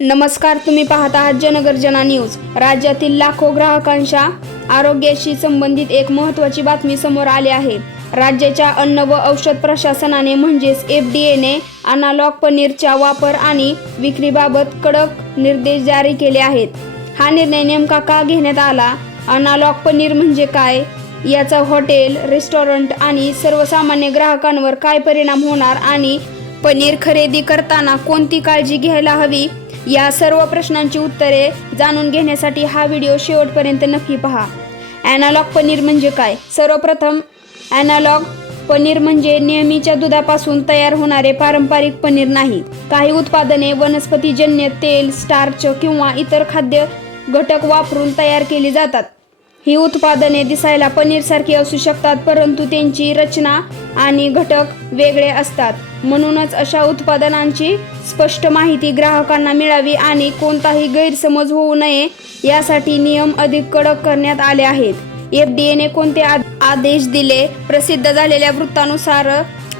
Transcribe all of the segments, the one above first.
नमस्कार, तुम्ही पाहत आहात जनगर्जना न्यूज। राज्यातील लाखो ग्राहकांच्या आरोग्याशी संबंधित एक महत्त्वाची बातमी समोर आली आहे। राज्याच्या अन्न व औषध प्रशासनाने म्हणजेच FDA अनालॉग पनीरच्या वापर आणि विक्रीबाबत कडक निर्देश जारी केले आहेत। हा निर्णय नेमका का घेण्यात आला? अनालॉग पनीर म्हणजे काय? याचा हॉटेल, रेस्टॉरंट आणि सर्वसामान्य ग्राहकांवर काय परिणाम होणार आणि पनीर खरेदी करताना कोणती काळजी घ्यायला हवी, या सर्व प्रश्नांची उत्तरे जाणून घेण्यासाठी हा व्हिडिओ शेवटपर्यंत नक्की पहा। अनालॉग पनीर म्हणजे काय? सर्वप्रथम, अनालॉग पनीर म्हणजे नेहमीच्या दुधापासून तयार होणारे पारंपरिक पनीर नाही। काही उत्पादने वनस्पतीजन्य तेल, स्टार्च किंवा इतर खाद्य घटक वापरून तयार केली जातात। ही उत्पादने दिसायला पनीरसारखी असू शकतात, परंतु त्यांची रचना आणि घटक वेगळे असतात। म्हणूनच अशा उत्पादनांची स्पष्ट माहिती ग्राहकांना मिळावी आणि कोणताही गैरसमज होऊ नये यासाठी नियम अधिक कडक करण्यात आले आहेत। FDA कोणते आदेश दिले? प्रसिद्ध झालेल्या वृत्तानुसार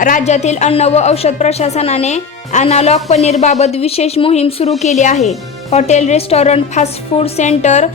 राज्यातील अन्न व औषध प्रशासनाने अनालॉग पनीरबाबत विशेष मोहीम सुरू केली आहे। Hotel, restaurant, fast food centre,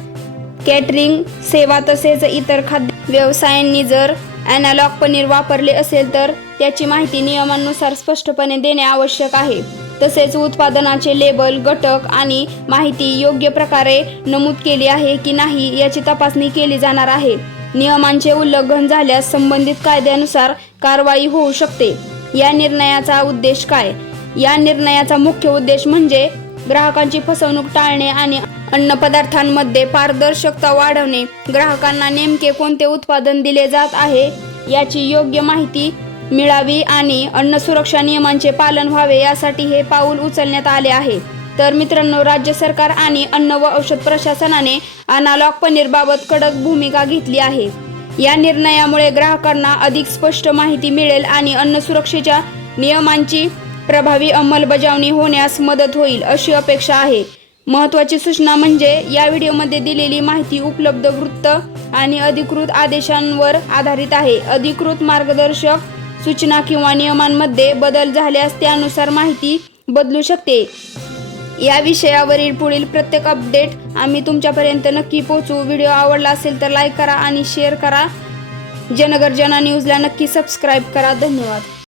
catering सेवा तसेच इतर खाद्य व्यवसायांनी जर अनालॉग पनीर वापरले असेल तर त्याची माहिती नियमांनुसार स्पष्टपणे देणे आवश्यक आहे। तसेच उत्पादनाचे लेबल, घटक आणि माहिती योग्य प्रकारे नमूद केली आहे की नाही याची तपासणी केली जाणार आहे। नियमांचे उल्लंघन झाल्यास संबंधित कायद्यानुसार कारवाई होऊ शकते। या निर्णयाचा उद्देश काय? या निर्णयाचा मुख्य उद्देश म्हणजे ग्राहकांची फसवणूक टाळणे आणि अन्नपदार्थांमध्ये पारदर्शकता वाढवणे। ग्राहकांना नेमके कोणते उत्पादन दिले जात आहे याची योग्य माहिती मिळावी आणि अन्न सुरक्षा नियमांचे पालन व्हावे यासाठी हे पाऊल उचलण्यात आले आहे। तर मित्रांनो, राज्य सरकार आणि अन्न व औषध प्रशासनाने अनालॉग पनीरबाबत कडक भूमिका घेतली आहे। या निर्णयामुळे ग्राहकांना अधिक स्पष्ट माहिती मिळेल आणि अन्न सुरक्षेच्या नियमांची प्रभावी अंमलबजावणी होण्यास मदत होईल अशी अपेक्षा आहे। महत्त्वाची सूचना म्हणजे या व्हिडिओमध्ये दिलेली माहिती उपलब्ध वृत्त आणि अधिकृत आदेशांवर आधारित आहे। अधिकृत मार्गदर्शक सूचना किंवा नियमांमध्ये बदल झाल्यास त्यानुसार माहिती बदलू शकते। या विषयावरील पुढील प्रत्येक अपडेट आम्ही तुमच्यापर्यंत नक्की पोहोचवू। व्हिडिओ आवडला असेल तर लाईक करा आणि शेअर करा। जनगर्जना न्यूजला नक्की सबस्क्राईब करा। धन्यवाद।